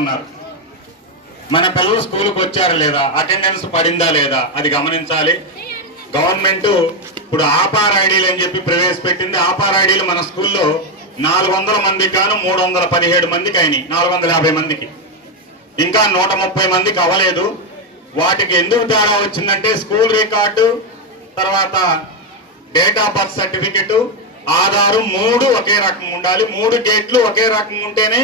ఉన్నారు. మన పిల్లలు స్కూల్కి వచ్చారా లేదా, అటెండెన్స్ పడిందా లేదా అది గమనించాలి. గవర్నమెంట్ ఇప్పుడు ఆపార్ ఐడీలు అని చెప్పి ప్రవేశపెట్టింది. ఆపార్ ఐడీలు మన స్కూల్లో 400 మందికి గాను 317 మందికి అయినాయి. 450 మందికి, ఇంకా 130 మందికి అవ్వలేదు. వాటికి ఎందుకు తేడా వచ్చిందంటే స్కూల్ రికార్డు, తర్వాత date of birth certificate, Aadhaar 3 ఒకే రకంగా ఉండాలి. 3 డేట్లు ఒకే రకంగా ఉంటేనే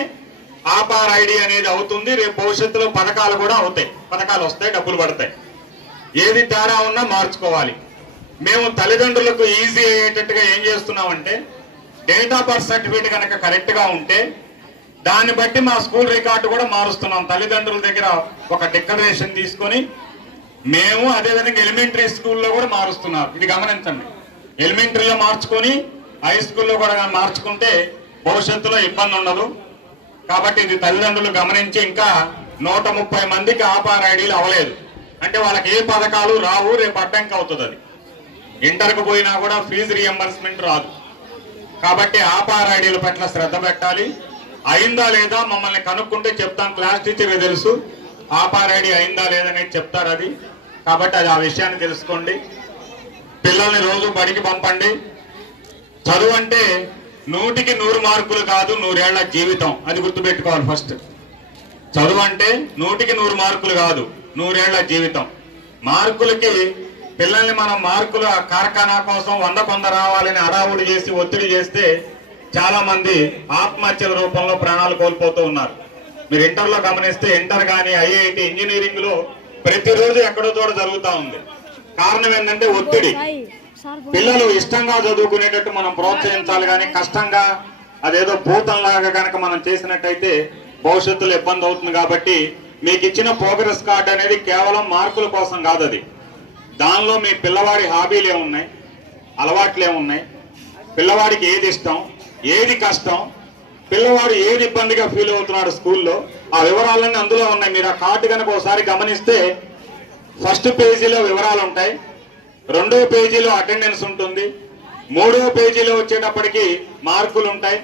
ఆపార్ ఐడి అనేది అవుతుంది. రేపు భవిష్యత్తులో పథకాలు కూడా అవుతాయి, పథకాలు వస్తాయి, డబ్బులు పడతాయి. ఏది తేడా ఉన్నా మార్చుకోవాలి. మేము తల్లిదండ్రులకు ఈజీ అయ్యేటట్టుగా ఏం చేస్తున్నామంటే డేట్ ఆఫ్ బర్త్ సర్టిఫికేట్ కనుక కరెక్ట్ గా ఉంటే దాన్ని బట్టి మా స్కూల్ రికార్డు కూడా మారుస్తున్నాం. తల్లిదండ్రుల దగ్గర ఒక డిక్లరేషన్ తీసుకొని మేము అదేవిధంగా ఎలిమెంటరీ స్కూల్లో కూడా మారుస్తున్నారు. ఇది గమనించండి. ఎలిమెంటరీలో మార్చుకొని హై స్కూల్లో కూడా మార్చుకుంటే భవిష్యత్తులో ఇబ్బంది ఉండదు. కాబట్టి ఇది తల్లిదండ్రులు గమనించి, ఇంకా 130 మందికి ఆపార్ ఐడీలు అవ్వలేదు అంటే వాళ్ళకి ఏ పథకాలు రావు, రేపు అడ్డంకి అవుతుంది. అది ఇంటర్కు పోయినా కూడా ఫీజు రియంబర్స్మెంట్ రాదు. కాబట్టి ఆపార్ ఐడీల పట్ల శ్రద్ధ పెట్టాలి. అయిందా లేదా మమ్మల్ని కనుక్కుంటే చెప్తాం. క్లాస్ టీచర్కి తెలుసు ఆపార్ ఐడి అయిందా లేదనేది చెప్తారు. అది కాబట్టి అది ఆ విషయాన్ని తెలుసుకోండి. పిల్లల్ని రోజు బడికి పంపండి. చదువు అంటే 100కి 100 మార్కులు కాదు, 100 ఏళ్ల జీవితం. అది గుర్తుపెట్టుకోవాలి. ఫస్ట్ చదువు అంటే 100కి 100 మార్కులు కాదు, 100 ఏళ్ల జీవితం. మార్కులకి పిల్లల్ని మనం మార్కుల కార్ఖానా కోసం 100 రావాలని అడావుడి చేసి ఒత్తిడి చేస్తే చాలా మంది ఆత్మహత్యల రూపంలో ప్రాణాలు కోల్పోతూ ఉన్నారు. మీరు ఇంటర్లో గమనిస్తే ఇంటర్ కానీ ఐఐటి ఇంజనీరింగ్ లో ప్రతిరోజు ఎక్కడో చోట జరుగుతూ ఉంది. కారణం ఏంటంటే ఒత్తిడి. పిల్లలు ఇష్టంగా చదువుకునేటట్టు మనం ప్రోత్సహించాలి, కానీ కష్టంగా అదేదో భూతంలాగా కనుక మనం చేసినట్టయితే భవిష్యత్తులో ఇబ్బంది అవుతుంది. కాబట్టి మీకు ఇచ్చిన ప్రోగ్రెస్ కార్డ్ అనేది కేవలం మార్కుల కోసం కాదు. అది దానిలో మీ పిల్లవాడి హాబీలు ఏమున్నాయి, అలవాట్లు ఏమున్నాయి, పిల్లవాడికి ఏది ఇష్టం, ఏది కష్టం, పిల్లవాడు ఏది ఇబ్బందిగా ఫీల్ అవుతున్నాడు స్కూల్లో, ఆ వివరాలన్నీ అందులో ఉన్నాయి. మీరు ఆ కార్డు కనుక ఒకసారి గమనిస్తే ఫస్ట్ పేజీలో వివరాలు ఉంటాయి, 2వ పేజీలో అటెండెన్స్ ఉంటుంది, 3వ పేజీలో వచ్చేటప్పటికి మార్కులు ఉంటాయి,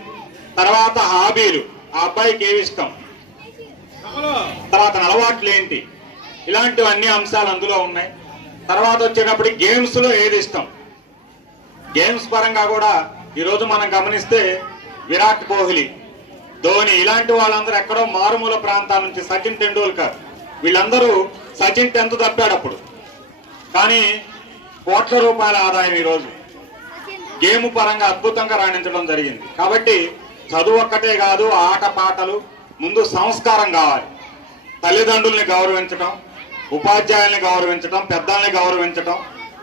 తర్వాత హాబీలు, ఆ అబ్బాయికి ఏవి ఇష్టం, తర్వాత అలవాట్లు ఏంటి, ఇలాంటివన్నీ అంశాలు అందులో ఉన్నాయి. తర్వాత వచ్చేటప్పటికి గేమ్స్ లో ఏది ఇష్టం. గేమ్స్ పరంగా కూడా ఈరోజు మనం గమనిస్తే విరాట్ కోహ్లీ, ధోని ఇలాంటి వాళ్ళందరూ ఎక్కడో మారుమూల ప్రాంతాల నుంచి, సచిన్ టెండూల్కర్, వీళ్ళందరూ సచిన్ 10th తప్పాడు అప్పుడు, కానీ కోట్ల రూపాయల ఆదాయం ఈరోజు గేమ్ పరంగా అద్భుతంగా రాణించడం జరిగింది. కాబట్టి చదువు ఒక్కటే కాదు, ఆట పాటలు, ముందు సంస్కారం కావాలి. తల్లిదండ్రుల్ని గౌరవించడం, ఉపాధ్యాయుల్ని గౌరవించడం, పెద్దల్ని గౌరవించడం,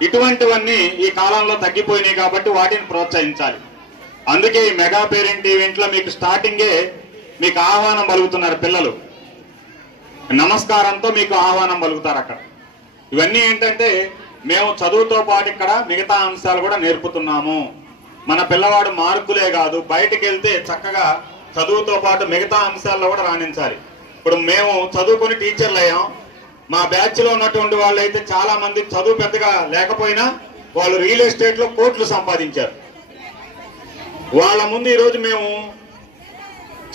ఇటువంటివన్నీ ఈ కాలంలో తగ్గిపోయినాయి. కాబట్టి వాటిని ప్రోత్సహించాలి. అందుకే ఈ మెగా పేరెంట్ ఈవెంట్ లో మీకు స్టార్టింగే మీకు ఆహ్వానం పలుకుతున్నారు. పిల్లలు నమస్కారంతో మీకు ఆహ్వానం పలుకుతారు అక్కడ. ఇవన్నీ ఏంటంటే మేము చదువుతో పాటు ఇక్కడ మిగతా అంశాలు కూడా నేర్పుతున్నాము. మన పిల్లవాడు మార్కులే కాదు, బయటకు వెళ్తే చక్కగా చదువుతో పాటు మిగతా అంశాల్లో కూడా రాణించాలి. ఇప్పుడు మేము చదువుకొని టీచర్లు అయ్యాం. మా బ్యాచ్ లో ఉన్నటువంటి వాళ్ళు అయితే చాలా మంది చదువు పెద్దగా లేకపోయినా వాళ్ళు రియల్ ఎస్టేట్ లో కోట్లు సంపాదించారు. వాళ్ళ ముందు ఈరోజు మేము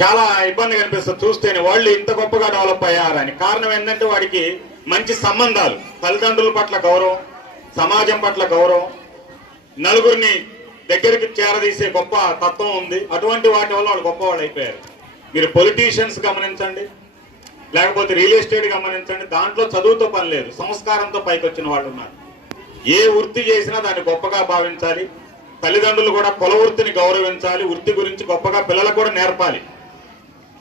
చాలా ఇబ్బంది కనిపిస్తుంది చూస్తేనే, వాళ్ళు ఇంత గొప్పగా డెవలప్ అయ్యారని. కారణం ఏంటంటే వాడికి మంచి సంబంధాలు, తల్లిదండ్రుల పట్ల గౌరవం, సమాజం పట్ల గౌరవం, నలుగురిని దగ్గరికి చేరదీసే గొప్ప తత్వం ఉంది. అటువంటి వాటి వల్ల వాళ్ళు గొప్పవాళ్ళు అయిపోయారు. మీరు పొలిటీషియన్స్ గమనించండి, లేకపోతే రియల్ ఎస్టేట్ గమనించండి, దాంట్లో చదువుతో పని లేదు, సంస్కారంతో పైకి వచ్చిన వాళ్ళు ఉన్నారు. ఏ వృత్తి చేసినా దాన్ని గొప్పగా భావించాలి. తల్లిదండ్రులు కూడా కుల వృత్తిని గౌరవించాలి, వృత్తి గురించి గొప్పగా పిల్లలకు కూడా నేర్పాలి.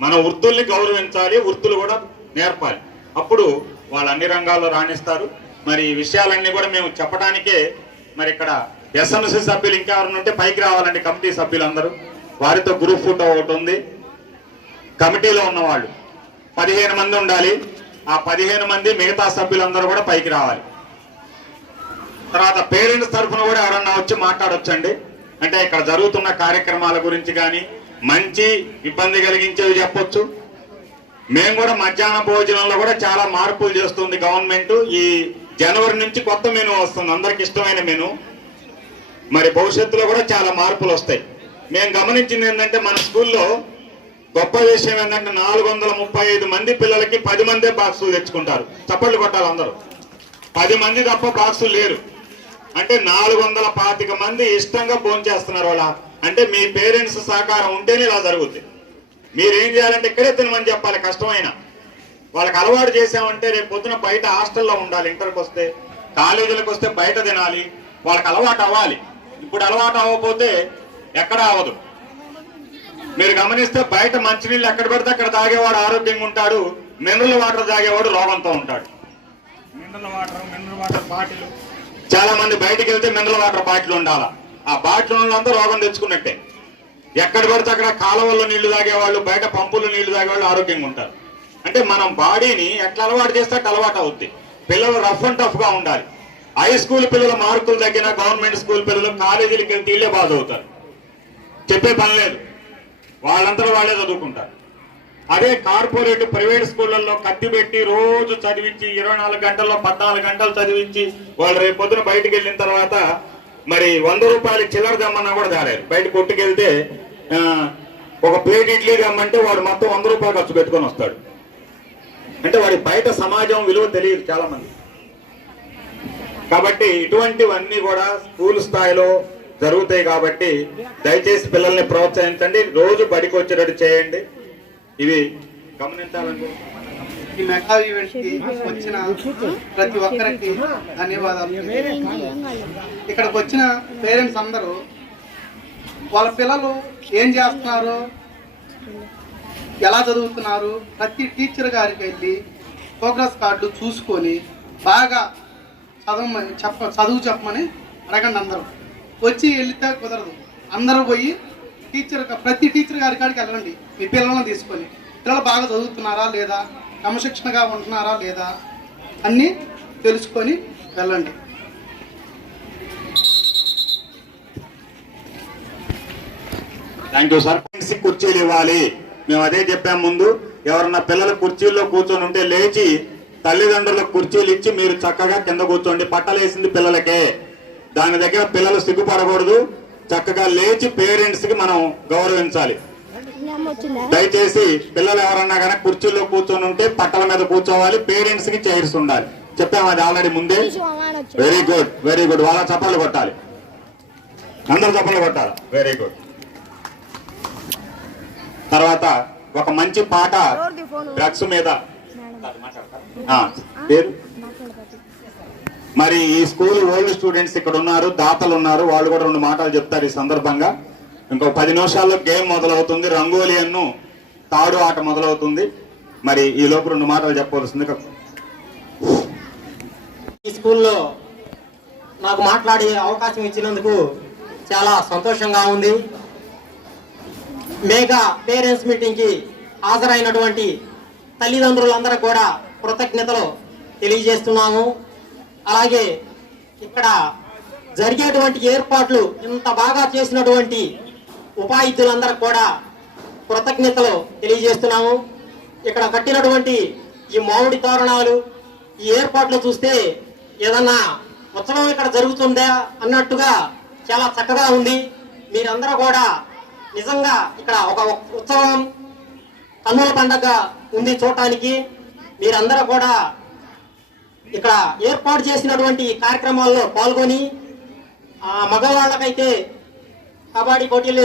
మన వృత్తుల్ని గౌరవించాలి, వృత్తులు కూడా నేర్పాలి. అప్పుడు వాళ్ళు అన్ని రంగాల్లో రాణిస్తారు. మరి ఈ విషయాలన్నీ కూడా మేము చెప్పడానికే మరి ఇక్కడ ఎస్ఎంసీ సభ్యులు ఇంకెవరైనా ఉంటే పైకి రావాలండి. కమిటీ సభ్యులందరూ, వారితో గ్రూప్ ఫోటో ఒకటి ఉంది. కమిటీలో ఉన్నవాళ్ళు 15 మంది ఉండాలి. ఆ 15 మంది మిగతా సభ్యులందరూ కూడా పైకి రావాలి. తర్వాత పేరెంట్స్ తరఫున కూడా ఎవరన్నా వచ్చి మాట్లాడొచ్చండి. అంటే ఇక్కడ జరుగుతున్న కార్యక్రమాల గురించి కానీ మంచి ఇబ్బంది కలిగించేవి చెప్పొచ్చు. మేము కూడా మధ్యాహ్న భోజనంలో కూడా చాలా మార్పులు చేస్తుంది గవర్నమెంట్. ఈ జనవరి నుంచి కొత్త మెనూ వస్తుంది, అందరికి ఇష్టమైన మెనూ. మరి భవిష్యత్తులో కూడా చాలా మార్పులు వస్తాయి. మేము గమనించింది ఏంటంటే మన స్కూల్లో గొప్ప విషయం ఏంటంటే 435 మంది పిల్లలకి 10 మందే బాక్సులు తెచ్చుకుంటారు. చప్పట్లు కొట్టాలి అందరూ. 10 మంది తప్ప బాక్సులు లేరు. అంటే 425 మంది ఇష్టంగా భోంచేస్తున్నారు వాళ్ళ. అంటే మీ పేరెంట్స్ సహకారం ఉంటేనే ఇలా జరుగుద్ది. మీరేం చేయాలంటే ఇక్కడే తినమని చెప్పాలి. కష్టమైన వాళ్ళకి అలవాటు చేసామంటే రేపు పొద్దున బయట హాస్టల్లో ఉండాలి. ఇంటర్కి వస్తే కాలేజీలకు వస్తే బయట తినాలి. వాళ్ళకి అలవాటు అవ్వాలి. ఇప్పుడు అలవాటు అవ్వకపోతే ఎక్కడ అవ్వదు. మీరు గమనిస్తే బయట మంచినీళ్ళు ఎక్కడ పెడితే అక్కడ తాగేవాడు ఆరోగ్యంగా ఉంటాడు. మినరల్ వాటర్ తాగేవాడు రోగంతో ఉంటాడు. మినరల్ వాటర్ బాటిల్ చాలా మంది బయటికి వెళ్తే మినరల్ వాటర్ బాటిల్ ఉండాలి. ఆ బాటిల్ ఉన్నంతా రోగం తెచ్చుకున్నట్టే. ఎక్కడ పడితే అక్కడ కాలువల్లో నీళ్లు తాగేవాళ్ళు, బయట పంపుల్లో నీళ్లు తాగేవాళ్ళు ఆరోగ్యంగా ఉంటారు. అంటే మనం బాడీని ఎట్లా అలవాటు చేస్తే అట్లా అలవాటు అవుద్ది. పిల్లలు రఫ్ అండ్ టఫ్ గా ఉండాలి. హై స్కూల్ పిల్లల మార్కులు తగ్గిన గవర్నమెంట్ స్కూల్ పిల్లలు కాలేజీలకి వెళ్తే ఇల్లే బాధ అవుతారు. చెప్పే పని లేదు. వాళ్ళంతా వాళ్ళే చదువుకుంటారు. అదే కార్పొరేట్ ప్రైవేట్ స్కూళ్లలో కత్తి పెట్టి రోజు చదివించి 24 గంటల్లో 14 గంటలు చదివించి వాళ్ళు రేపు పొద్దున బయటకు వెళ్ళిన తర్వాత మరి 100 రూపాయలు చిల్లర తెమ్మన్నా కూడా తేలేరు. బయట కొట్టుకెళ్తే ఒక ప్లేట్ ఇడ్లీ తెమ్మంటే వాడు మొత్తం 100 రూపాయలు ఖర్చు పెట్టుకొని వస్తాడు. అంటే వాడి బయట సమాజం విలువ తెలియదు చాలా మంది. కాబట్టి ఇటువంటివన్నీ కూడా స్కూల్ స్థాయిలో జరుగుతాయి. కాబట్టి దయచేసి పిల్లల్ని ప్రోత్సహించండి. రోజు బడికి వచ్చేటట్టు చేయండి. ఇవి గమనించాలండి. ఈ మెగా ఈవెంట్ కి వచ్చిన ప్రతి ఒక్కరికి ధన్యవాదాలు. ఇక్కడికి వచ్చిన పేరెంట్స్ అందరూ వాళ్ళ పిల్లలు ఏం చేస్తున్నారు, ఎలా చదువుతున్నారు, ప్రతి టీచర్ గారికి వెళ్ళి ప్రోగ్రెస్ కార్డు చూసుకొని బాగా చదువు చెప్పమని అడగండి. అందరూ వచ్చి వెళ్తే కుదరదు. అందరూ పోయి ప్రతి టీచర్ గారి కాడికి వెళ్ళండి. మీ పిల్లలను తీసుకొని పిల్లలు బాగా చదువుతున్నారా లేదా, క్రమశిక్షణగా ఉంటున్నారా లేదా అన్నీ తెలుసుకొని వెళ్ళండి. Thank you sir. కుర్చీలు ఇవ్వాలి. మేము అదే చెప్పాము ముందు. ఎవరన్నా పిల్లలు కుర్చీల్లో కూర్చొని ఉంటే లేచి తల్లిదండ్రులకు కుర్చీలు ఇచ్చి మీరు చక్కగా కింద కూర్చోండి. పట్టలేసింది పిల్లలకే. దాని దగ్గర పిల్లలు సిగ్గుపడకూడదు. చక్కగా లేచి పేరెంట్స్ కి మనం గౌరవించాలి. దయచేసి పిల్లలు ఎవరన్నా కానీ కుర్చీల్లో కూర్చొని ఉంటే పట్టల మీద కూర్చోవాలి. పేరెంట్స్ కి చైర్స్ ఉండాలి. చెప్పాము అది ఆల్రెడీ ముందే. Very good, very good. వాళ్ళ చప్పట్లు కొట్టాలి. అందరు చప్పట్లు కొట్టాలి. Very good. తర్వాత ఒక మంచి పాట డ్రగ్స్ మీద పేరు. మరి ఈ స్కూల్ ఓల్డ్ స్టూడెంట్స్ ఇక్కడ ఉన్నారు, దాతలు ఉన్నారు. వాళ్ళు కూడా 2 మాటలు చెప్తారు ఈ సందర్భంగా. ఇంకో 10 నిమిషాల్లో గేమ్ మొదలవుతుంది. రంగోలియన్ను తాడు ఆట మొదలవుతుంది. మరి ఈ లోపు 2 మాటలు చెప్పవలసింది. ఈ స్కూల్లో నాకు మాట్లాడే అవకాశం ఇచ్చినందుకు చాలా సంతోషంగా ఉంది. మేఘా పేరెంట్స్ మీటింగ్కి హాజరైనటువంటి తల్లిదండ్రులందరూ కూడా కృతజ్ఞతలు తెలియజేస్తున్నాము. అలాగే ఇక్కడ జరిగేటువంటి ఏర్పాట్లు ఇంత బాగా చేసినటువంటి ఉపాధ్యాయులందరూ కూడా కృతజ్ఞతలు తెలియజేస్తున్నాము. ఇక్కడ కట్టినటువంటి ఈ మామిడి తోరణాలు, ఈ ఏర్పాట్లు చూస్తే ఏదన్నా ఉత్సవం ఇక్కడ జరుగుతుందా అన్నట్టుగా చాలా చక్కగా ఉంది. మీరందరూ కూడా నిజంగా ఇక్కడ ఒక ఉత్సవం, కన్నుల పండగ ఉంది చూడటానికి. మీరందరూ కూడా ఇక్కడ ఏర్పాటు చేసినటువంటి కార్యక్రమాల్లో పాల్గొని, మగవాళ్ళకైతే కబడ్డీ పోటీలు,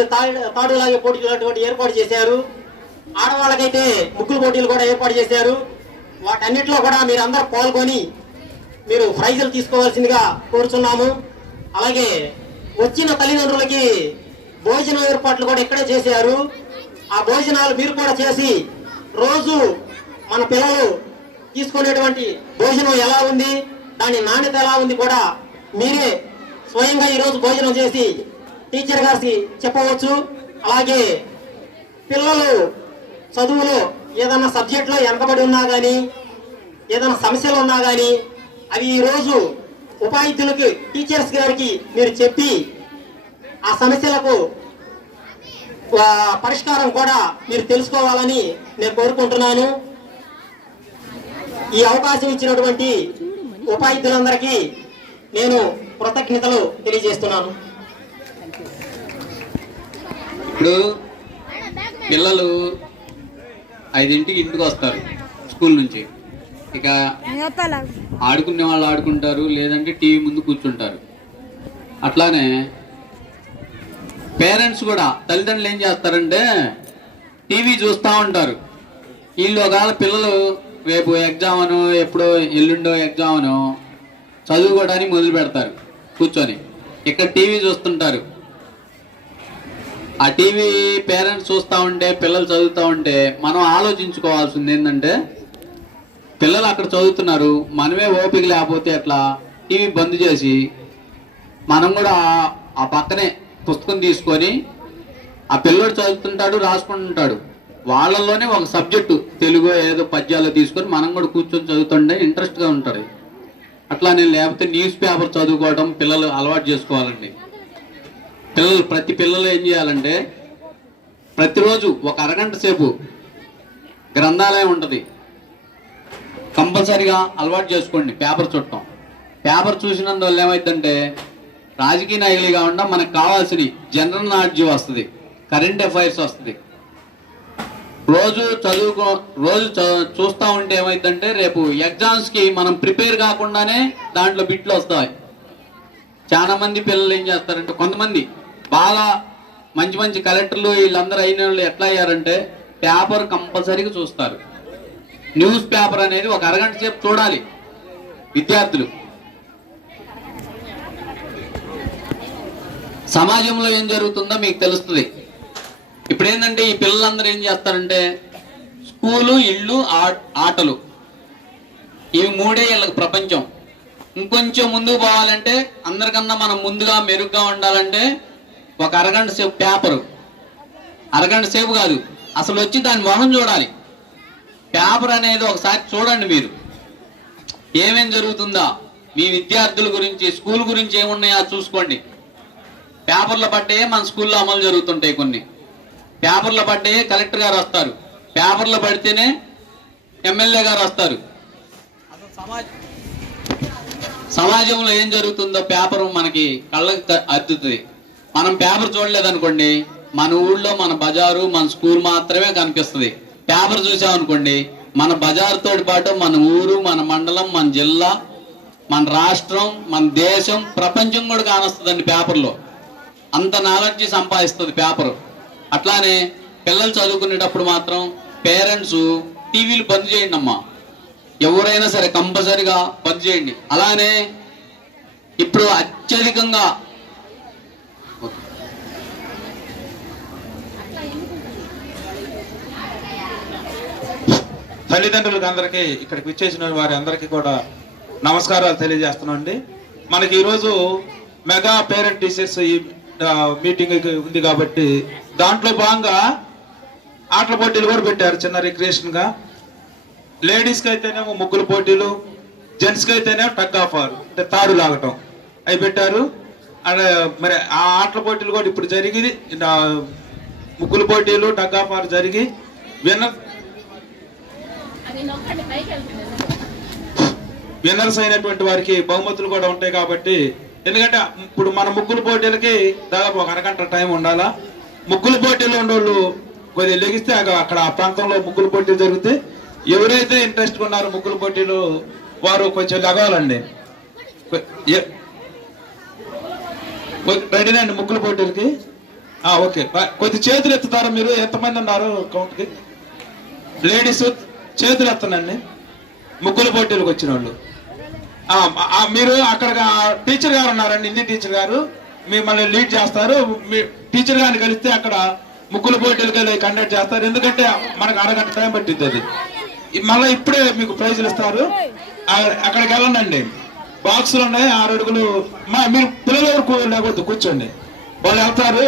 తాడులాగే పోటీలు ఏర్పాటు చేశారు. ఆడవాళ్ళకైతే ముగ్గులు పోటీలు కూడా ఏర్పాటు చేశారు. వాటన్నిటిలో కూడా మీరందరూ పాల్గొని మీరు ప్రైజులు తీసుకోవాల్సిందిగా కోరుచున్నాము. అలాగే వచ్చిన తల్లిదండ్రులకి భోజనం ఏర్పాట్లు కూడా ఇక్కడే చేశారు. ఆ భోజనాలు మీరు కూడా చేసి రోజు మన పిల్లలు తీసుకునేటువంటి భోజనం ఎలా ఉంది, దాని నాణ్యత ఎలా ఉంది కూడా మీరే స్వయంగా ఈరోజు భోజనం చేసి టీచర్ గారికి చెప్పవచ్చు. అలాగే పిల్లలు చదువులో ఏదైనా సబ్జెక్ట్లో వెనకబడి ఉన్నా కానీ, ఏదైనా సమస్యలు ఉన్నా కానీ అవి ఈరోజు ఉపాధ్యాయులకి, టీచర్స్ గారికి మీరు చెప్పి ఆ సమస్యలకు పరిష్కారం కూడా మీరు తెలుసుకోవాలని నేను కోరుకుంటున్నాను. ఈ అవకాశం ఇచ్చినటువంటి ఉపాధ్యాయులందరికీ నేను కృతజ్ఞతలు తెలియజేస్తున్నాను. ఇప్పుడు పిల్లలు 5ంటికి ఇంటికి వస్తారు స్కూల్ నుంచి. ఇక ఆడుకునే వాళ్ళు ఆడుకుంటారు, లేదంటే టీవీ ముందు కూర్చుంటారు. అట్లానే పేరెంట్స్ కూడా, తల్లిదండ్రులు ఏం చేస్తారంటే టీవీ చూస్తూ ఉంటారు. వీళ్ళు ఒకవేళ పిల్లలు రేపు ఎగ్జామ్ అను, ఎప్పుడో ఎల్లుండో ఎగ్జామ్ అను చదువుకోవడానికి మొదలు పెడతారు కూర్చొని. ఇక్కడ టీవీ చూస్తుంటారు. ఆ టీవీ పేరెంట్స్ చూస్తూ ఉంటే, పిల్లలు చదువుతూ ఉంటే మనం ఆలోచించుకోవాల్సింది ఏంటంటే, పిల్లలు అక్కడ చదువుతున్నారు, మనమే ఓపిక లేకపోతే ఎట్లా? టీవీ బంద్ చేసి మనం కూడా ఆ పక్కనే పుస్తకం తీసుకొని ఆ పిల్లోడు చదువుతుంటాడు, రాసుకుంటుంటాడు. వాళ్ళల్లోనే ఒక సబ్జెక్టు తెలుగు ఏదో పద్యాలు తీసుకొని మనం కూడా కూర్చొని చదువుతుంటే ఇంట్రెస్ట్గా ఉంటుంది. అట్లా నేను లేకపోతే న్యూస్ పేపర్ చదువుకోవడం పిల్లలు అలవాటు చేసుకోవాలండి. ప్రతి పిల్లలు ఏం చేయాలంటే ప్రతిరోజు ఒక అరగంట సేపు గ్రంథాలయం ఉంటుంది, కంపల్సరీగా అలవాటు చేసుకోండి. పేపర్ చూడటం, పేపర్ చూసినందువల్ల ఏమైందంటే రాజకీయ నాయకులు కాకుండా మనకు కావాల్సిన జనరల్ నాలెడ్జ్ వస్తుంది, కరెంట్ అఫైర్స్ వస్తుంది. రోజు చూస్తూ ఉంటే ఏమైందంటే రేపు ఎగ్జామ్స్కి మనం ప్రిపేర్ కాకుండానే దాంట్లో బిట్లు వస్తాయి. చాలా మంది పిల్లలు ఏం చేస్తారంటే, కొంతమంది బాగా మంచి మంచి కలెక్టర్లు వీళ్ళందరూ అయిన వాళ్ళు ఎట్లా అయ్యారంటే పేపర్ కంపల్సరీగా చూస్తారు. న్యూస్ పేపర్ అనేది ఒక అరగంట సేపు చూడాలి విద్యార్థులు. సమాజంలో ఏం జరుగుతుందో మీకు తెలుస్తుంది. ఇప్పుడు ఏంటంటే ఈ పిల్లలందరూ ఏం చేస్తారంటే స్కూలు, ఇళ్ళు, ఆటలు, ఇవి 3 వీళ్ళకి ప్రపంచం. ఇంకొంచెం ముందుకు పోవాలంటే, అందరికన్నా మనం ముందుగా మెరుగ్గా ఉండాలంటే ఒక అరగంట సేపు పేపరు, అరగంట సేపు కాదు అసలు వచ్చి దాని మొహం చూడాలి. పేపర్ అనేది ఒకసారి చూడండి, మీరు ఏమేం జరుగుతుందా, మీ విద్యార్థుల గురించి, స్కూల్ గురించి ఏమున్నాయో చూసుకోండి. పేపర్ల పడ్డే మన స్కూల్లో అమలు జరుగుతుంటాయి. కొన్ని పేపర్ల పడ్డే కలెక్టర్ గారు వస్తారు, పేపర్లు పడితేనే ఎమ్మెల్యే గారు వస్తారు. సమాజంలో ఏం జరుగుతుందో పేపర్ మనకి కళ్ళకి అద్దుతుంది. మనం పేపర్ చూడలేదనుకోండి, మన ఊళ్ళో మన బజారు, మన స్కూల్ మాత్రమే కనిపిస్తుంది. పేపర్ చూసామనుకోండి, మన బజారుతో పాటు మన ఊరు, మన మండలం, మన జిల్లా, మన రాష్ట్రం, మన దేశం, ప్రపంచం కూడా కానొస్తుందండి పేపర్లో. అంత నాలెడ్జ్ సంపాదిస్తుంది పేపరు. అట్లానే పిల్లలు చదువుకునేటప్పుడు మాత్రం పేరెంట్స్ టీవీలు బంద్ చేయండి అమ్మా, ఎవరైనా సరే కంపల్సరీగా బంద్ చేయండి. అలానే ఇప్పుడు అత్యధికంగా తల్లిదండ్రులకు అందరికీ, ఇక్కడికి విచ్చేసిన వారి అందరికీ కూడా నమస్కారాలు తెలియజేస్తున్నాం అండి. మనకి ఈరోజు మెగా పేరెంట్ టీచర్స్ మీటింగ్ ఉంది కాబట్టి దాంట్లో భాగంగా ఆటల పోటీలు కూడా పెట్టారు, చిన్న రిక్రియేషన్ గా. లేడీస్కి అయితేనేమో ముగ్గుల పోటీలు, జెంట్స్కి అయితేనేమో టగ్ ఆఫ్ వార్ అంటే తాడు లాగటం అవి పెట్టారు. అంటే మరి ఆ ఆటల పోటీలు కూడా ఇప్పుడు జరిగి, ముగ్గుల పోటీలు, టగ్ ఆఫ్ వార్ జరిగి విన్నర్స్ అయినటువంటి వారికి బహుమతులు కూడా ఉంటాయి. కాబట్టి ఎందుకంటే ఇప్పుడు మన ముగ్గుల పోటీలకి దాదాపు ఒక అరగంట టైం ఉండాలా. ముగ్గుల పోటీలు ఉండేవాళ్ళు కొద్దిగా లెగిస్తే అక్కడ ఆ ప్రాంతంలో ముగ్గుల పోటీలు జరిగితే ఎవరైతే ఇంట్రెస్ట్ ఉన్నారో ముగ్గుల పోటీలు వారు కొంచెం లెగవాలండి. రెడీనా అండి ముగ్గుల పోటీలకి? ఓకే, కొద్ది చేతులు ఎత్తుతారా మీరు? ఎంతమంది ఉన్నారు కౌంట్కి? లేడీస్ చేతులు ఎత్తనండి ముగ్గుల పోటీలకు వచ్చిన వాళ్ళు. మీరు అక్కడ టీచర్ గారు ఉన్నారండి, హిందీ టీచర్ గారు మిమ్మల్ని లీడ్ చేస్తారు. మీ టీచర్ గారిని కలిస్తే అక్కడ ముగ్గుల పోటీలకు కండక్ట్ చేస్తారు. ఎందుకంటే మనకు అరగంట టైం పట్టింది. అది మళ్ళీ ఇప్పుడే మీకు ప్రైజులు ఇస్తారు. అక్కడికి వెళ్ళండి, బాక్సులు ఉన్నాయి 6 అడుగులు. మీరు పిల్లలు ఎవరు లేకపోతే కూర్చోండి, వాళ్ళు వెళ్తారు,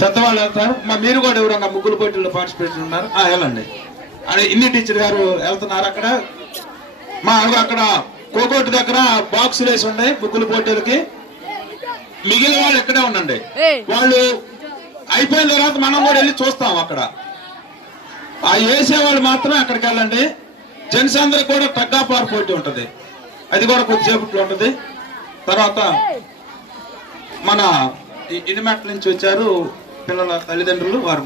పెద్దవాళ్ళు వెళ్తారు. మీరు కూడా ఎవరన్నా ముగ్గుల పోటీల్లో పార్టిసిపేట్ ఉన్నారు వెళ్ళండి. హిందీ టీచర్ గారు వెళ్తున్నారు. అక్కడ కోకోటి దగ్గర బాక్సులు వేసి ఉన్నాయి ముగ్గుల పోటీలకి. మిగిలిన వాళ్ళు ఇక్కడే ఉండండి, వాళ్ళు అయిపోయిన తర్వాత మనం కూడా వెళ్ళి చూస్తాం. అక్కడ వేసేవాళ్ళు మాత్రమే అక్కడికి వెళ్ళండి. జెంట్స్ అందరికి కూడా టగ్ ఆఫ్ వార్ పోటీ ఉంటుంది, అది కూడా కొద్దిసేపట్లో ఉంటుంది. తర్వాత మన ఇనిమెట్ల నుంచి వచ్చారు పిల్లల తల్లిదండ్రులు, వారు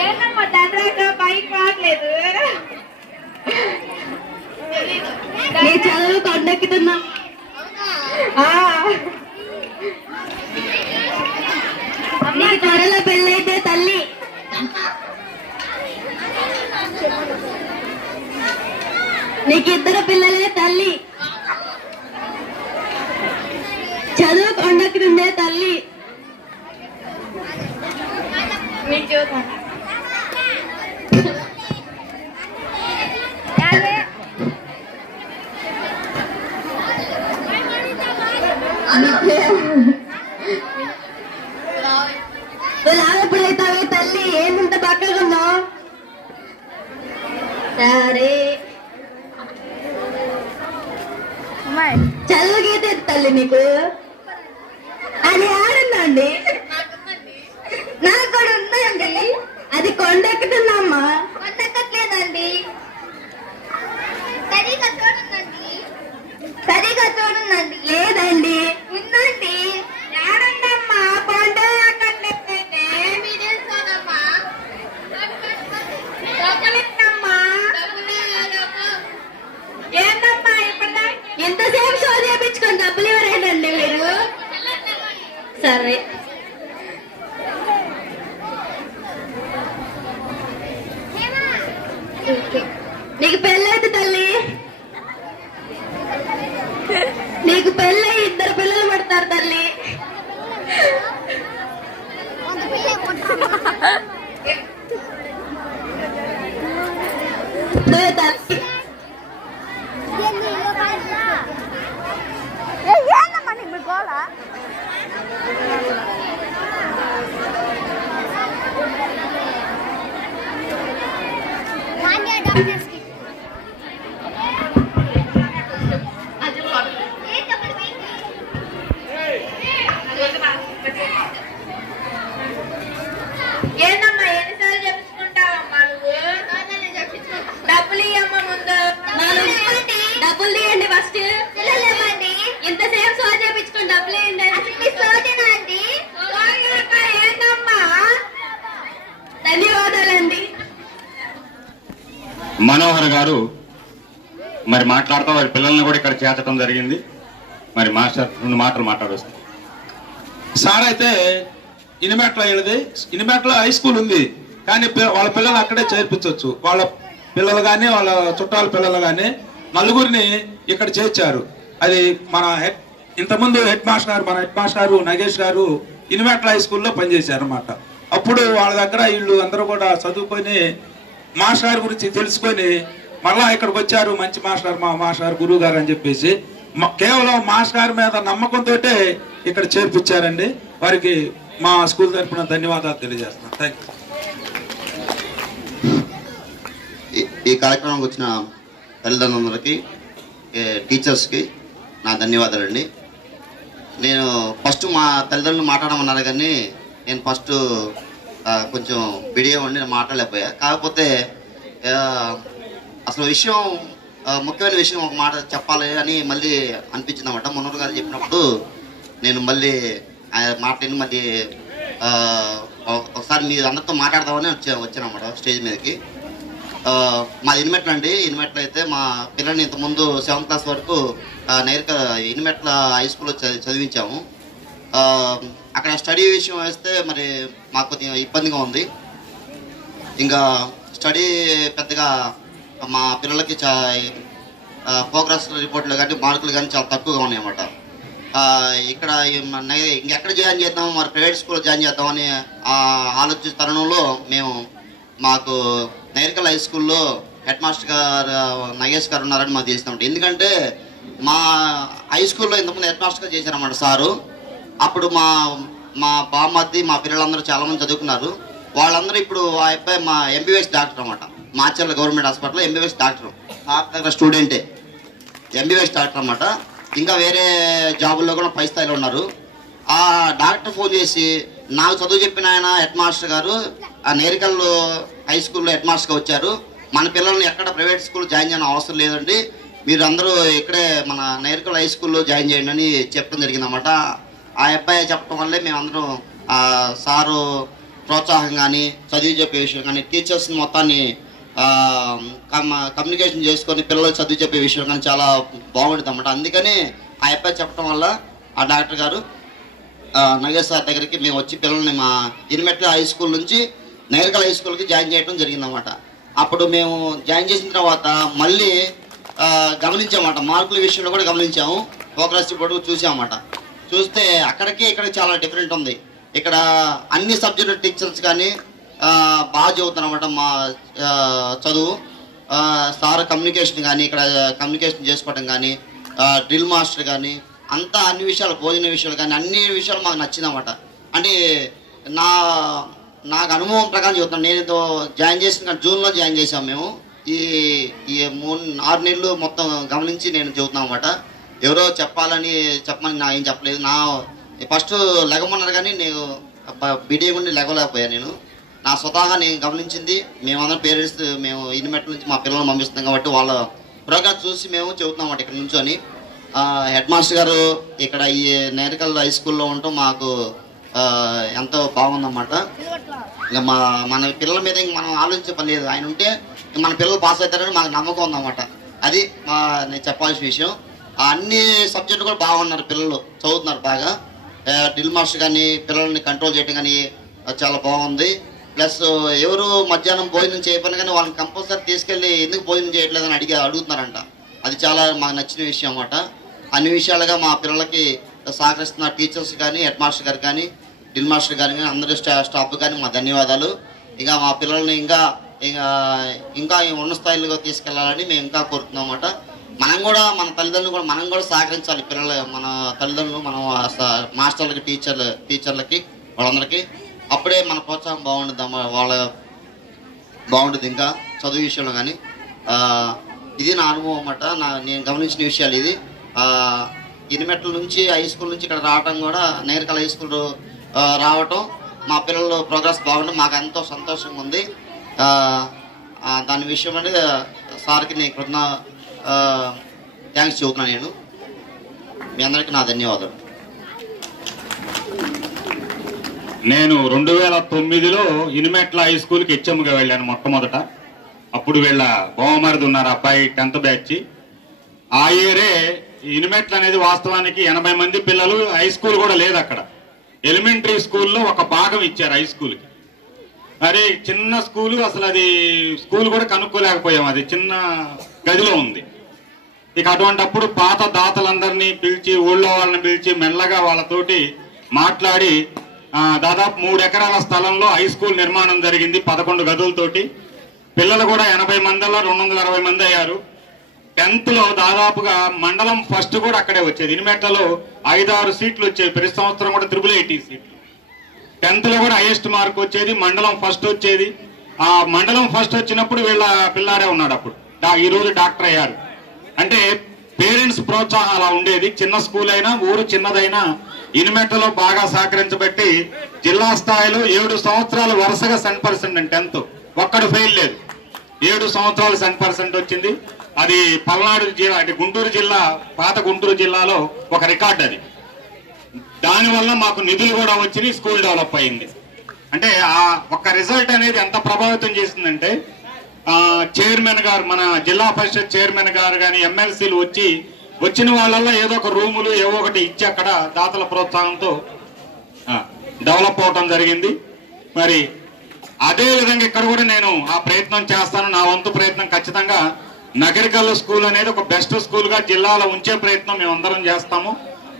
ఏంటమ్మా చంద్రాక పైకి రావట్లేదు. నీ చదువు కొండెక్కుతున్నా. నీ త్వరలో పెళ్ళైతే తల్లి. నీకిద్దరు పిల్లలే తల్లి. చదువు కొండెక్కుతుందే తల్లి. ఎప్పుడైతావే తల్లి? ఏమింత బక్కగున్నావు? సరే చదువు గీత తల్లి నీకు అది ఆడుందండి. నాకు కూడా ఉందండి. అది కొండెక్కుతుందమ్మా. కొండెక్కట్లేదండి. సరిగా చూడండి. లేదండి, ఉందండి. ఆడండమ్మా. కొండ ఏంటమ్మా ఇప్పుడు ఎంతసేపు షో చేయించుకొని డబ్బులు ఇవ్వరేనండి మీరు? సరే నీకు పెళ్ళైతే తల్లి, నీకు పెళ్ళై 2 పిల్లలు పడతారు తల్లి. తల్లి ఏందమ్మా ఎన్నిసార్లు చెప్పించుకుంటావమ్మా నువ్వు? డబ్బులు ఇవ్వమ్మా ముందు. డబ్బులు తీయండి ఫస్ట్. ఇంతసేపు సో చేపించుకుని డబ్బులు ఇవ్వండి. ఏందమ్మా? ధన్యవాదాలండి. మనోహర్ గారు మరి మాట్లాడుతూ వారి పిల్లల్ని కూడా ఇక్కడ చేర్చడం జరిగింది. మరి మాస్టర్ 2 మాటలు మాట్లాడొస్తారు. సార్ అయితే ఇనిమెట్ల వెళ్ళింది. ఇనిమెట్ల హై స్కూల్ ఉంది, కానీ వాళ్ళ పిల్లలు అక్కడే చేర్పించవచ్చు. వాళ్ళ పిల్లలు కానీ వాళ్ళ చుట్టాల పిల్లలు కానీ 4 ఇక్కడ చేర్చారు. అది మన ఇంతకుముందు హెడ్ మాస్టర్ గారు, మన హెడ్ మాస్టర్ గారు నగేష్ గారు ఇనిమెట్ల హై స్కూల్లో పనిచేశారు అన్నమాట. అప్పుడు వాళ్ళ దగ్గర వీళ్ళు అందరూ కూడా చదువుకొని మాస్టర్ గారి గురించి తెలుసుకొని మళ్ళా ఇక్కడికి వచ్చారు. మంచి మాస్టర్, మా మాస్టర్ గురువు గారు అని చెప్పేసి కేవలం మాస్టర్ గారి మీద నమ్మకంతో ఇక్కడ చేర్పించారండి. వారికి మా స్కూల్ తరఫున ధన్యవాదాలు తెలియజేస్తున్నాను. Thank you. ఈ కార్యక్రమానికి వచ్చిన తల్లిదండ్రులందరికీ, టీచర్స్కి నా ధన్యవాదాలండి. నేను ఫస్ట్ మా తల్లిదండ్రులు మాట్లాడమన్నారు, కానీ నేను ఫస్ట్ కొంచెం వీడియో ఉండి నేను మాట్లాడలేకపోయా. కాకపోతే అసలు విషయం, ముఖ్యమైన విషయం ఒక మాట చెప్పాలి అని మళ్ళీ అనిపించింది అన్నమాట. మనోహర్ గారు చెప్పినప్పుడు నేను మళ్ళీ ఆయన మాట్లాడి మళ్ళీ ఒకసారి మీరు అందరితో మాట్లాడదామని వచ్చానమాట స్టేజ్ మీదకి. మాది ఇనిమెట్ల అండి. ఇనిమెట్ల అయితే మా పిల్లల్ని ఇంతకుముందు 7th క్లాస్ వరకు ఇనిమెట్ల హై స్కూల్లో చదివించాము. అక్కడ స్టడీ విషయం వేస్తే మరి మాకు కొద్దిగా ఇబ్బందిగా ఉంది. ఇంకా స్టడీ పెద్దగా మా పిల్లలకి ప్రోగ్రెస్ రిపోర్ట్లు కానీ మార్కులు కానీ చాలా తక్కువగా ఉన్నాయన్నమాట. ఇక్కడ ఇంకెక్కడ జాయిన్ చేద్దాం, మరి ప్రైవేట్ స్కూల్లో జాయిన్ చేద్దామని ఆలోచించే తరుణంలో మాకు నైర్కల్ హై స్కూల్లో హెడ్ మాస్టర్ గారు నగేష్ గారు ఉన్నారని మాకు తెలిసినమాట. ఎందుకంటే మా హై స్కూల్లో ఇంతకుముందు హెడ్ మాస్టర్గా చేశారన్నమాట సారు. అప్పుడు మా బామ్మద్ది, మా పిల్లలందరూ చాలామంది చదువుకున్నారు. వాళ్ళందరూ ఇప్పుడు ఆ అబ్బాయి మా ఎంబీబీఎస్ డాక్టర్ అన్నమాట. మాచర్ల గవర్నమెంట్ హాస్పిటల్లో ఎంబీబీఎస్ డాక్టర్, దగ్గర స్టూడెంటే ఎంబీబీఎస్ డాక్టర్ అన్నమాట. ఇంకా వేరే జాబుల్లో కూడా పై స్థాయిలో ఉన్నారు. ఆ డాక్టర్ ఫోన్ చేసి నాకు చదువు చెప్పిన ఆయన హెడ్ మాస్టర్ గారు ఆ నేరికల్ హై స్కూల్లో హెడ్ మాస్టర్గా వచ్చారు, మన పిల్లల్ని ఎక్కడ ప్రైవేట్ స్కూల్ జాయిన్ చేయడం అవసరం లేదండి, మీరు అందరూ ఇక్కడే మన నేరికల్ హై స్కూల్లో జాయిన్ చేయండి అని చెప్పడం జరిగిందన్నమాట. ఆ అబ్బాయి చెప్పడం వల్లే మేమందరం సారు ప్రోత్సాహం కానీ చదివి చెప్పే విషయం కానీ టీచర్స్ని మొత్తాన్ని కమ్యూనికేషన్ చేసుకొని పిల్లలు చదివి చెప్పే విషయం కానీ చాలా బాగుంటుంది అన్నమాట. అందుకని ఆ అబ్బాయి చెప్పడం వల్ల ఆ డాక్టర్ గారు నగేష్ సార్ దగ్గరికి మేము వచ్చి పిల్లల్ని మా ఇనిమెట్ల హై స్కూల్ నుంచి నగరికల్ హై స్కూల్కి జాయిన్ చేయడం జరిగిందన్నమాట. అప్పుడు మేము జాయిన్ చేసిన తర్వాత మళ్ళీ గమనించామన్నమాట, మార్కుల విషయంలో కూడా గమనించాము, ప్రోగ్రెస్ రిపోర్ట్ చూసామన్నమాట. చూస్తే అక్కడికి ఇక్కడికి చాలా డిఫరెంట్ ఉంది. ఇక్కడ అన్ని సబ్జెక్టు టీచర్స్ కానీ బాగా చదువుతారన్నమాట. మా చదువు సార్ కమ్యూనికేషన్ కానీ ఇక్కడ కమ్యూనికేషన్ చేసుకోవడం కానీ డ్రిల్ మాస్టర్ కానీ అంతా అన్ని విషయాలు, భోజన విషయాలు కానీ అన్ని విషయాలు మాకు నచ్చిందన్నమాట. అంటే నాకు అనుభవం ప్రకారం చెబుతున్నాను. నేను జాయిన్ చేసిన జూన్లో జాయిన్ చేసాము మేము. ఈ 6 నెలలు మొత్తం గమనించి నేను చెబుతున్నాను అన్నమాట. ఎవరో చెప్పమని నా ఏం చెప్పలేదు. నా ఫస్ట్ లెగమన్నారు కానీ నేను బీడీ ఉండి లెగలేకపోయాను. నేను నా స్వతహాగా నేను గమనించింది, మేమందరం పేరెంట్స్ మేము ఇనిమెట్ల నుంచి మా పిల్లల్ని పంపిస్తున్నాం కాబట్టి వాళ్ళ ప్రోగ్రెస్ చూసి మేము చెబుతున్నాం అన్నమాట. ఇక్కడ నుంచొని హెడ్ మాస్టర్ గారు ఇక్కడ ఈ నేరకల్ హై స్కూల్లో ఉండటం మాకు ఎంతో బాగుందన్నమాట. ఇంకా మన పిల్లల మీద ఇంక మనం ఆలోచించే పని లేదు. ఆయన ఉంటే మన పిల్లలు పాస్ అవుతారని మాకు నమ్మకం ఉందన్నమాట. అది నేను చెప్పాల్సిన విషయం. అన్ని సబ్జెక్టులు కూడా బాగున్నారు, పిల్లలు చదువుతున్నారు బాగా. డ్రిల్ మాస్టర్ కానీ పిల్లల్ని కంట్రోల్ చేయడం కానీ చాలా బాగుంది. ప్లస్ ఎవరు మధ్యాహ్నం భోజనం చేయపని కానీ వాళ్ళని కంపల్సరీ తీసుకెళ్ళి ఎందుకు భోజనం చేయట్లేదని అడుగుతున్నారంట. అది చాలా మాకు నచ్చిన విషయం అన్నమాట. అన్ని విషయాలుగా మా పిల్లలకి సహకరిస్తున్న టీచర్స్ కానీ హెడ్ మాస్టర్ గారు కానీ డ్రిల్ మాస్టర్ గారు కానీ అందరూ స్టాఫ్ కానీ మా ధన్యవాదాలు. ఇక మా పిల్లల్ని ఇంకా ఉన్న స్థాయిలో తీసుకెళ్లాలని మేము ఇంకా కోరుతున్నాం అన్నమాట. మనం కూడా మన తల్లిదండ్రులు కూడా మనం కూడా సహకరించాలి. మన తల్లిదండ్రులు మన మాస్టర్లకి టీచర్లకి వాళ్ళందరికీ అప్పుడే మన ప్రోత్సాహం బాగుంటుంది వాళ్ళ బాగుంటుంది. ఇంకా చదువు విషయంలో కానీ ఇది నా అనుభవం అన్నమాట. నేను గమనించిన విషయాలు ఇది. ఇనిమెట్ల నుంచి హై స్కూల్ నుంచి ఇక్కడ రావటం కూడా నేరకల్ హై స్కూల్ రావటం మా పిల్లలు ప్రోగ్రెస్ బాగుంటుంది, మాకు ఎంతో సంతోషంగా ఉంది. దాని విషయం అంటే సార్కి నేను థ్యాంక్స్ చెబుతున్నాను. నేను మీ అందరికీ నా ధన్యవాదాలు. నేను 2009లో ఇనిమెట్ల హై స్కూల్కి హెచ్ఎంగా వెళ్ళాను మొట్టమొదట. అప్పుడు వీళ్ళ బహుమరిది ఉన్నారు అబ్బాయి 10th బ్యాచ్. ఆ ఇయరే ఇనిమెట్ల అనేది వాస్తవానికి 80 మంది పిల్లలు, హై స్కూల్ కూడా లేదు అక్కడ. ఎలిమెంటరీ స్కూల్లో ఒక భాగం ఇచ్చారు హై స్కూల్కి. అరే చిన్న స్కూలు, అసలు అది స్కూల్ కూడా కనుక్కోలేకపోయాం, అది చిన్న గదిలో ఉంది. ఇక అటువంటిప్పుడు పాత దాతలందరినీ పిలిచి ఊళ్ళో వాళ్ళని పిలిచి మెల్లగా వాళ్ళతోటి మాట్లాడి దాదాపు 3 ఎకరాల స్థలంలో హై స్కూల్ నిర్మాణం జరిగింది 11 గదులతోటి. పిల్లలు కూడా 80 మందిలో 260 మంది అయ్యారు. 10th లో దాదాపుగా మండలం ఫస్ట్ కూడా అక్కడే వచ్చేది. ఇనిమెట్లలో 5-6 సీట్లు వచ్చేవి. ప్రతి సంవత్సరం కూడా 888 సీట్లు. 10th లో కూడా హైయెస్ట్ మార్క్ వచ్చేది, మండలం ఫస్ట్ వచ్చేది. ఆ మండలం ఫస్ట్ వచ్చినప్పుడు వీళ్ళ పిల్లాడే ఉన్నాడు అప్పుడు. ఈరోజు డాక్టర్ అయ్యారు. అంటే పేరెంట్స్ ప్రోత్సాహం అలా ఉండేది. చిన్న స్కూల్ అయినా ఊరు చిన్నదైనా ఇనిమెట్లలో బాగా సహకరించబట్టి జిల్లా స్థాయిలో 7 సంవత్సరాలు వరుసగా 100% అండి. 10th ఒక్కడు ఫెయిల్ లేదు. 7 సంవత్సరాలు 100% వచ్చింది. అది పల్నాడు జిల్లా, అంటే గుంటూరు జిల్లా, పాత గుంటూరు జిల్లాలో ఒక రికార్డు అది. దానివల్ల మాకు నిధులు కూడా వచ్చి స్కూల్ డెవలప్ అయింది. అంటే ఆ ఒక్క రిజల్ట్ అనేది ఎంత ప్రభావితం చేసిందంటే చైర్మన్ గారు, మన జిల్లా పరిషత్ చైర్మన్ గారు కానీ ఎమ్మెల్సీలు వచ్చిన వాళ్ళల్లో ఏదో ఒక రూములు ఏవో ఒకటి ఇచ్చి అక్కడ దాతల ప్రోత్సాహంతో డెవలప్ అవటం జరిగింది. మరి అదే విధంగా ఇక్కడ కూడా నేను ఆ ప్రయత్నం చేస్తాను. నా వంతు ప్రయత్నం ఖచ్చితంగా నగరికల్ స్కూల్ అనేది ఒక బెస్ట్ స్కూల్ గా జిల్లాలో ఉంచే ప్రయత్నం మేము అందరం చేస్తాము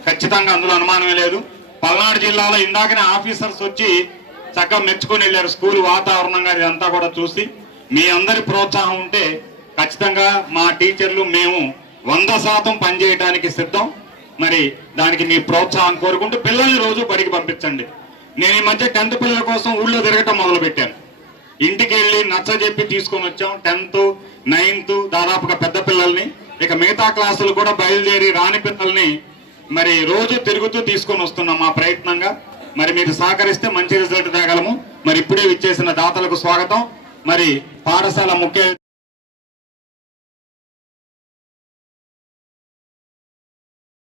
ఖచ్చితంగా, అందులో అనుమానమే లేదు. పల్నాడు జిల్లాలో ఇందాకనే ఆఫీసర్స్ వచ్చి చక్కగా మెచ్చుకొని వెళ్ళారు స్కూల్ వాతావరణంగా ఇదంతా కూడా చూసి. మీ అందరి ప్రోత్సాహం ఉంటే ఖచ్చితంగా మా టీచర్లు మేము 100% పనిచేయడానికి సిద్ధం. మరి దానికి మీ ప్రోత్సాహం కోరుకుంటూ పిల్లల్ని రోజు బడికి పంపించండి. నేను ఈ మధ్య 10th పిల్లల కోసం ఊళ్ళో తిరగటం మొదలు పెట్టాను. ఇంటికి వెళ్ళి నచ్చజెప్పి తీసుకొని వచ్చాం 10th 9th దాదాపుగా పెద్ద పిల్లల్ని. ఇక మిగతా క్లాసులు కూడా బయలుదేరి రాని పిల్లల్ని మరి రోజు తిరుగుతూ తీసుకొని వస్తున్నాం మా ప్రయత్నంగా. మరి మీరు సహకరిస్తే మంచి రిజల్ట్ తేగలము. మరి ఇప్పుడే విచ్చేసిన దాతలకు స్వాగతం. మరి పాఠశాల ముఖ్య